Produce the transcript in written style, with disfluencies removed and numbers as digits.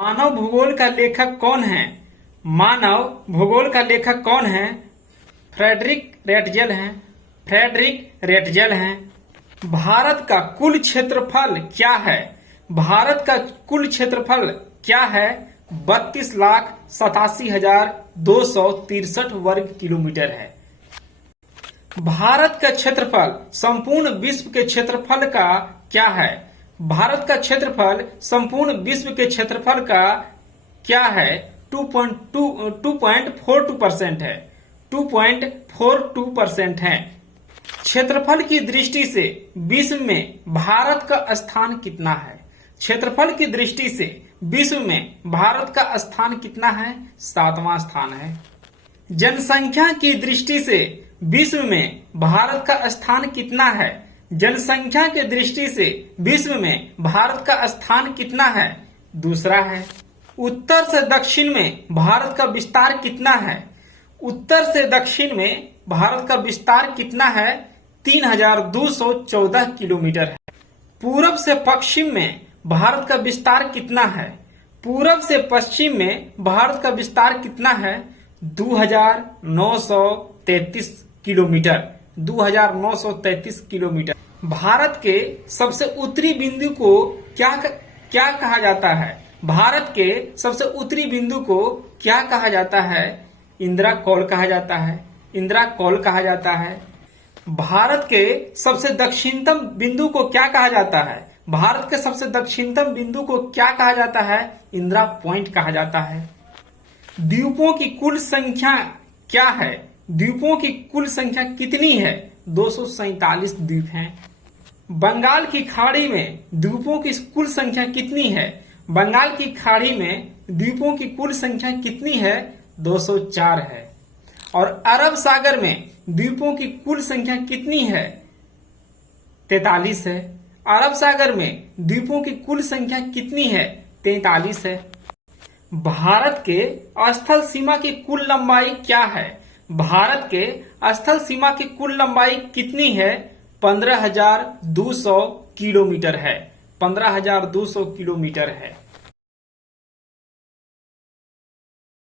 मानव भूगोल का लेखक कौन है? मानव भूगोल का लेखक कौन है? फ्रेडरिक रेटजेल हैं। फ्रेडरिक रेटजेल हैं। भारत का कुल क्षेत्रफल क्या है? भारत का कुल क्षेत्रफल क्या है? 32,87,263 वर्ग किलोमीटर है। भारत का क्षेत्रफल संपूर्ण विश्व के क्षेत्रफल का क्या है? भारत का क्षेत्रफल संपूर्ण विश्व के क्षेत्रफल का क्या है? 2.42% है। 2.42% है। क्षेत्रफल की दृष्टि से विश्व में भारत का स्थान कितना है? क्षेत्रफल की दृष्टि से विश्व में भारत का स्थान कितना है? 7वां स्थान है। जनसंख्या की दृष्टि से विश्व में भारत का स्थान कितना है? जनसंख्या की दृष्टि से विश्व में भारत का स्थान कितना है? दूसरा है। उत्तर से दक्षिण में भारत का विस्तार कितना है? उत्तर से दक्षिण में भारत का विस्तार कितना है? 3,214 किलोमीटर है। पूरब से पश्चिम में भारत का विस्तार कितना है? पूरब से पश्चिम में भारत का विस्तार कितना है? 2,933 किलोमीटर। 2,933 किलोमीटर। भारत के सबसे उत्तरी बिंदु को क्या कहा जाता है? भारत के सबसे उत्तरी बिंदु को क्या कहा जाता है? इंदिरा कौल कहा जाता है। इंदिरा कौल कहा जाता है। भारत के सबसे दक्षिणतम बिंदु को क्या कहा जाता है? भारत के सबसे दक्षिणतम बिंदु को क्या कहा जाता है? इंदिरा पॉइंट कहा जाता है। द्वीपों की कुल संख्या क्या है? द्वीपों की कुल संख्या कितनी है? 247 द्वीप हैं। बंगाल की खाड़ी में द्वीपों की कुल संख्या कितनी है? बंगाल की खाड़ी में द्वीपों की कुल संख्या कितनी है? 204 है। और अरब सागर में द्वीपों की कुल संख्या कितनी है? 43 है। अरब सागर में द्वीपों की कुल संख्या कितनी है? 43 है। भारत के स्थल सीमा की कुल लंबाई क्या है? भारत के स्थल सीमा की कुल लंबाई कितनी है? 15,200 किलोमीटर है। 15,200 किलोमीटर है।